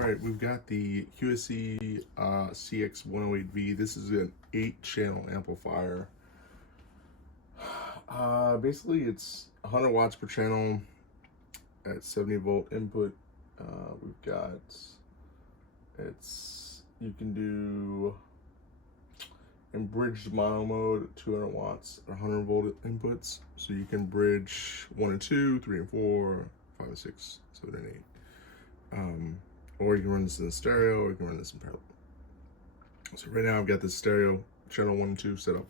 right, we've got the QSC CX108V. This is an 8-channel amplifier. Basically, it's 100 watts per channel at 70 volt input. We've got, you can do in bridged mono mode 200 watts at 100 volt inputs. So you can bridge 1 and 2, 3 and 4, 5 and 6, 7 and 8. Or you can run this in stereo, or you can run this in parallel. So right now I've got this stereo channel 1 and 2 set up.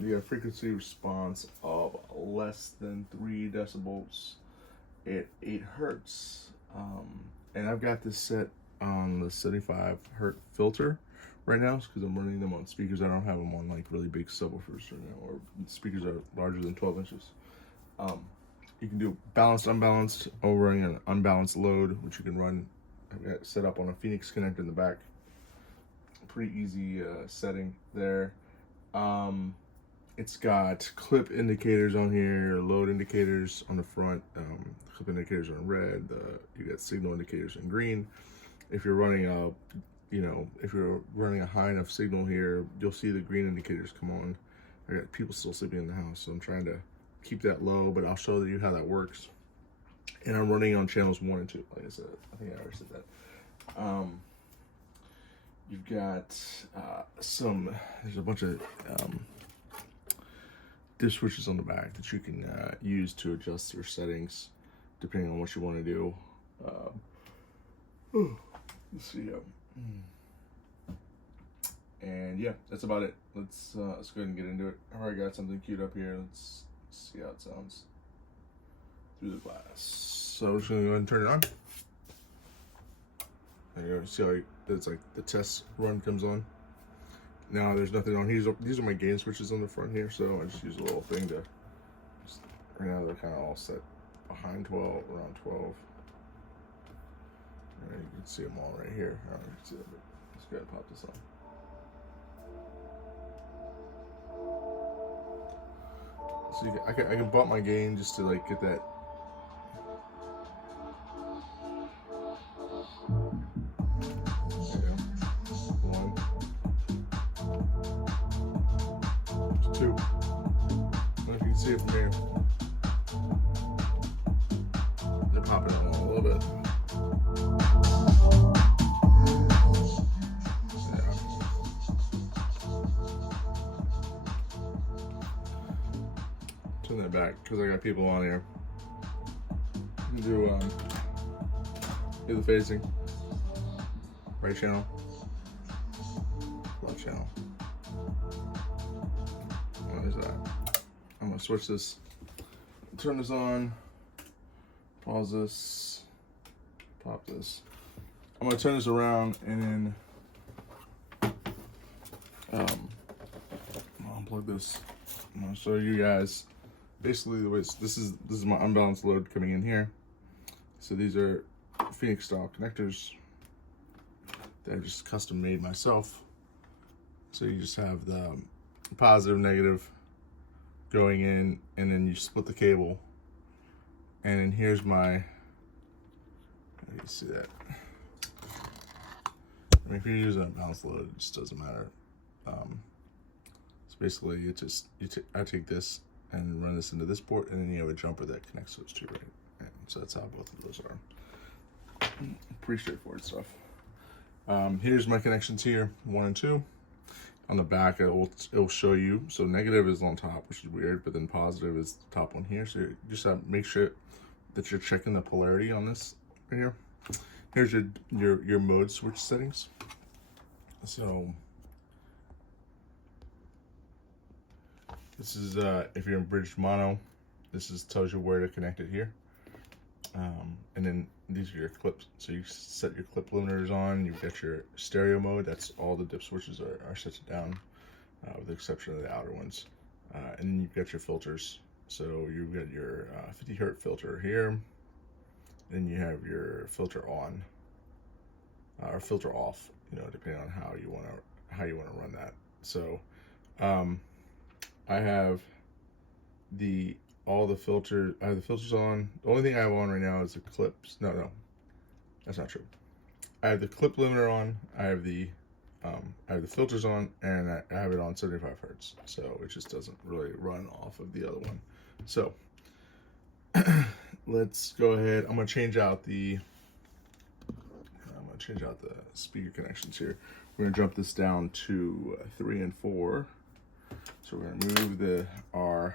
You got a frequency response of less than 3 decibels at 8 hertz. And I've got this set on the 75 hertz filter right now because I'm running them on speakers. I don't have them on like really big subwoofers right now, or speakers that are larger than 12 inches. You can do balanced, unbalanced, over an unbalanced load, which you can run. I've got it set up on a Phoenix connector in the back. Pretty easy setting there. It's got clip indicators on here, load indicators on the front. Clip indicators are in red. You got signal indicators in green. If you're running a, if you're running a high enough signal here, you'll see the green indicators come on. I got people still sleeping in the house, so I'm trying to keep that low, but I'll show you how that works. And I'm running on channels 1 and 2, like I said. I think I already said that. You've got there's a bunch of dip switches on the back that you can use to adjust your settings depending on what you want to do. Let's see. And yeah, that's about it. Let's go ahead and get into it. I already got something queued up here. Let's see how it sounds through the glass. So I'm just gonna go ahead and turn it on. There you go. See how it's like the test run comes on. Now there's nothing on. These are my gain switches on the front here, so I just use a little thing to. Right now they're kind of all set behind 12, around 12. And you can see them all right here. I don't know if you can see that, but let's go ahead and pop this on. So I can bump my gain just to like get that. There you go. 1, 2. I don't know if you can see it from here. They're popping it along a little bit. Turn that back because I got people on here. You can do the phasing. Right channel, left channel. What is that? I'm gonna switch this. Turn this on. Pause this. Pop this. I'm gonna turn this around and then unplug this. I'm gonna show you guys. Basically, the way this is my unbalanced load coming in here. So these are Phoenix style connectors that I just custom made myself. So you just have the positive, negative going in, and then you split the cable. And then here's my. You see that? I mean, if you're using a balanced load, it just doesn't matter. So basically, I take this and run this into this port, and then you have a jumper that connects those two, right? And so that's how both of those are. Pretty straightforward stuff. Here's my connections here, 1 and 2. On the back, it will show you. So negative is on top, which is weird, but then positive is the top one here. So you just have to make sure that you're checking the polarity on this right here. Here's your mode switch settings. So this is if you're in bridged mono, this tells you where to connect it here. And then these are your clips. So you set your clip limiters on. You've got your stereo mode. That's all the dip switches are set down, with the exception of the outer ones. And then you've got your filters. So you've got your 50 hertz filter here. Then you have your filter on or filter off. Depending on how you want to run that. So I have all the filters. I have the filters on. The only thing I have on right now is the clips. No. That's not true. I have the clip limiter on, I have the filters on, and I have it on 75 hertz. So it just doesn't really run off of the other one. So let's go ahead. I'm gonna change out the speaker connections here. We're gonna jump this down to 3 and 4. So we're gonna move our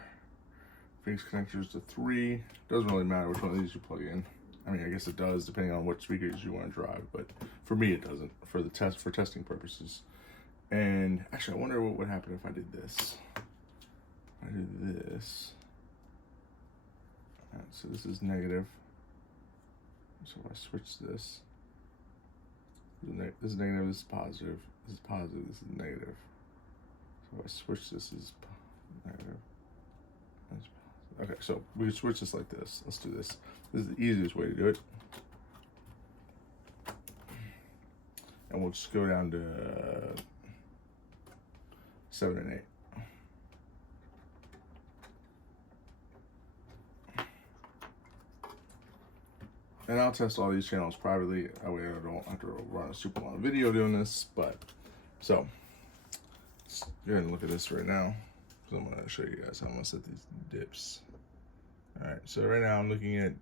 Phoenix connectors to 3. Doesn't really matter which one of these you plug in. I mean, I guess it does depending on what speakers you want to drive, but for me it doesn't, for testing purposes. And actually, I wonder what would happen if I did this. If I did this. All right, so this is negative. So if I switch this, this is negative, this is positive, this is positive, this is negative. So if I switch this is negative. Okay, so we can switch this like this. Let's do this. This is the easiest way to do it. And we'll just go down to 7 and 8. And I'll test all these channels privately. That way I don't have to run a super long video doing this. But, so, let's go ahead and look at this right now. So I'm going to show you guys how I'm going to set these dips. Alright, so right now I'm looking at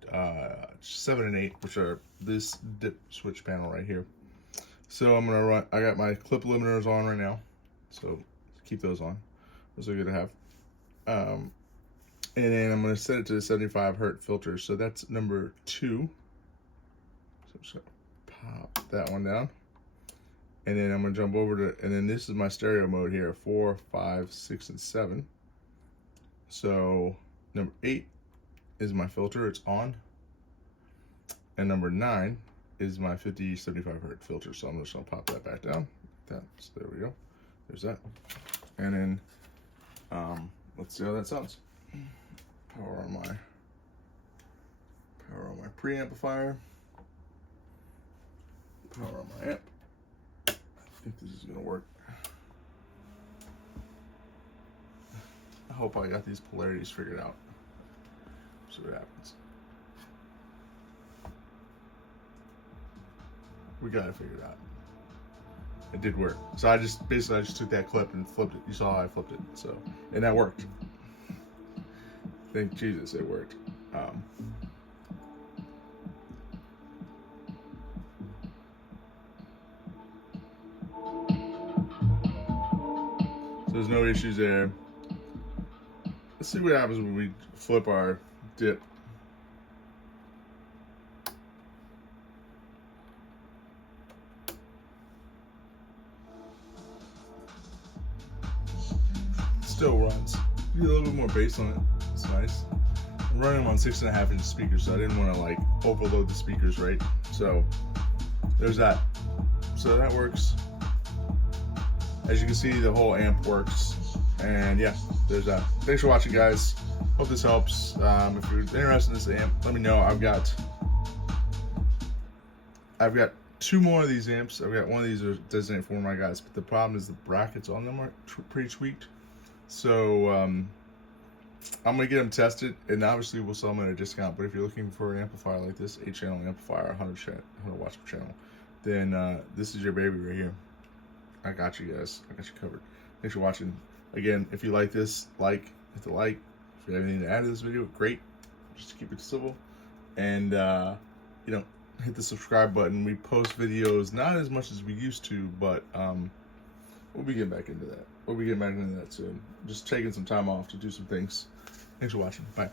7 and 8, which are this dip switch panel right here. So I'm going to run, I got my clip limiters on right now. So keep those on. Those are good to have. And then I'm going to set it to the 75 hertz filter. So that's number 2. So I'm just going to pop that one down. And then I'm going to jump over to, and then this is my stereo mode here, 4, 5, 6, and 7. So number 8 is my filter, it's on. And number 9 is my 50-75 hertz filter. So I'm just gonna pop that back down. So there we go. There's that. And then let's see how that sounds. Power on my preamplifier. Power on my amp. I think this is gonna work. I hope I got these polarities figured out. See what happens. We got it figured out. It did work. So I just took that clip and flipped it. You saw how I flipped it. So, and that worked. Thank Jesus it worked. So there's no issues there. Let's see what happens when we flip our dip. Still runs. Get a little bit more bass on it. It's nice. I'm running them on 6.5 inch speakers, so I didn't want to like overload the speakers, right? So there's that. So that works. As you can see, the whole amp works. And yeah, there's that. Thanks for watching, guys. Hope this helps. If you're interested in this amp, let me know. I've got 2 more of these amps. I've got one of these are designated for my guys, but the problem is the brackets on them are pretty tweaked. So I'm gonna get them tested, and obviously we'll sell them at a discount. But if you're looking for an amplifier like this, 8-channel amplifier, 100 watts per channel, then this is your baby right here. I got you guys. I got you covered. Thanks for watching. Again, if you like this, hit the like. If you have anything to add to this video, great. Just to keep it civil. And, hit the subscribe button. We post videos, not as much as we used to, but we'll be getting back into that. We'll be getting back into that soon. Just taking some time off to do some things. Thanks for watching. Bye.